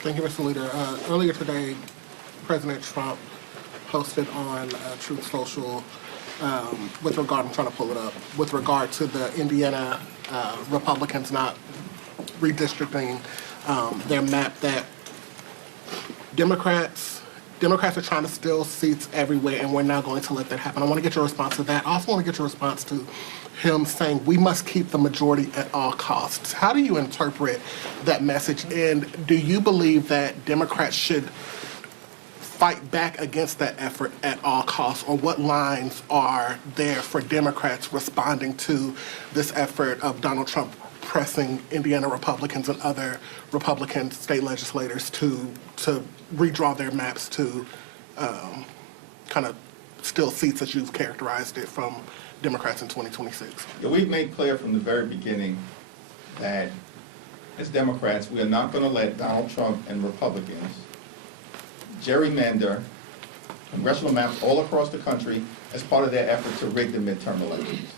Thank you, Mr. Leader. Earlier today, President Trump posted on Truth Social with regard, I'm trying to pull it up, with regard to the Indiana Republicans not redistricting their map, that Democrats are trying to steal seats everywhere, and we're not going to let that happen. I want to get your response to that. I also want to get your response to him saying we must keep the majority at all costs. How do you interpret that message, and do you believe that Democrats should fight back against that effort at all costs, or what lines are there for Democrats responding to this effort of Donald Trump pressing Indiana Republicans and other Republican state legislators to redraw their maps to kind of steal seats, as you've characterized it, from Democrats in 2026? Yeah, we've made clear from the very beginning that as Democrats, we are not going to let Donald Trump and Republicans gerrymander congressional maps all across the country as part of their effort to rig the midterm elections.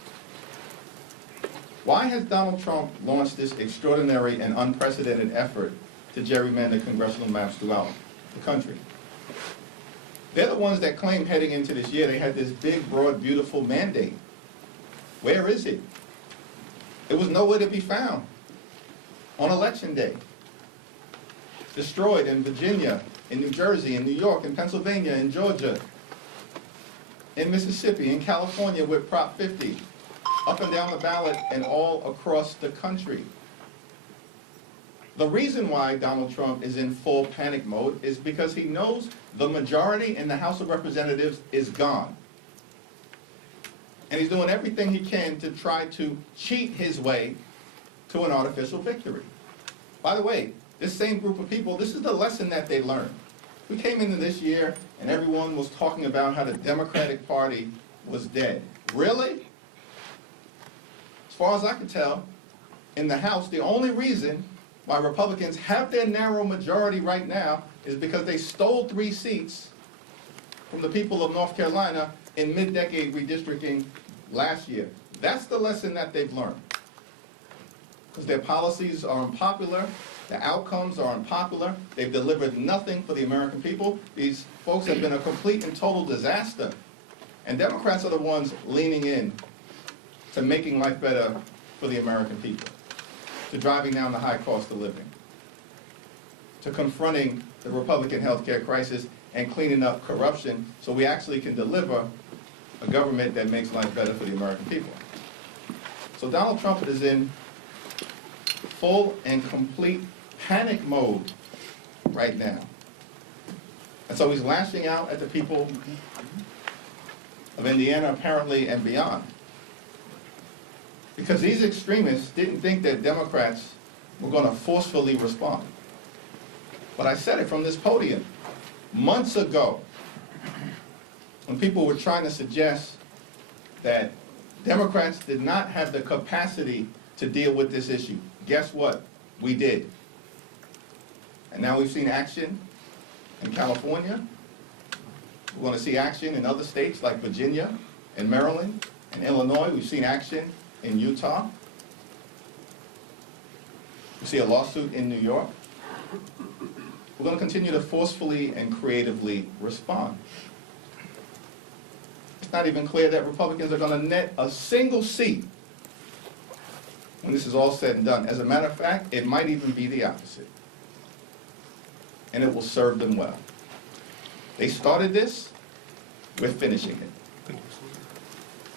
Why has Donald Trump launched this extraordinary and unprecedented effort to gerrymander congressional maps throughout the country? They're the ones that claim heading into this year they had this big, broad, beautiful mandate. Where is it? It was nowhere to be found on Election Day. Destroyed in Virginia, in New Jersey, in New York, in Pennsylvania, in Georgia, in Mississippi, in California with Prop 50, up and down the ballot and all across the country. The reason why Donald Trump is in full panic mode is because he knows the majority in the House of Representatives is gone. And he's doing everything he can to try to cheat his way to an artificial victory. By the way, this same group of people, this is the lesson that they learned. We came into this year and everyone was talking about how the Democratic Party was dead. Really? As far as I can tell, in the House, the only reason why Republicans have their narrow majority right now is because they stole 3 seats from the people of North Carolina in mid-decade redistricting last year. That's the lesson that they've learned. Because their policies are unpopular, the outcomes are unpopular, they've delivered nothing for the American people. These folks have been a complete and total disaster. And Democrats are the ones leaning in to making life better for the American people, to driving down the high cost of living, to confronting the Republican health care crisis and cleaning up corruption so we actually can deliver a government that makes life better for the American people. So Donald Trump is in full and complete panic mode right now. And so he's lashing out at the people of Indiana, apparently, and beyond. Because these extremists didn't think that Democrats were going to forcefully respond. But I said it from this podium months ago when people were trying to suggest that Democrats did not have the capacity to deal with this issue. Guess what? We did. And now we've seen action in California. We're going to see action in other states like Virginia and Maryland and Illinois. We've seen action in Utah. We see a lawsuit in New York. We're going to continue to forcefully and creatively respond. It's not even clear that Republicans are going to net a single seat when this is all said and done. As a matter of fact, it might even be the opposite. And it will serve them well. They started this, we're finishing it.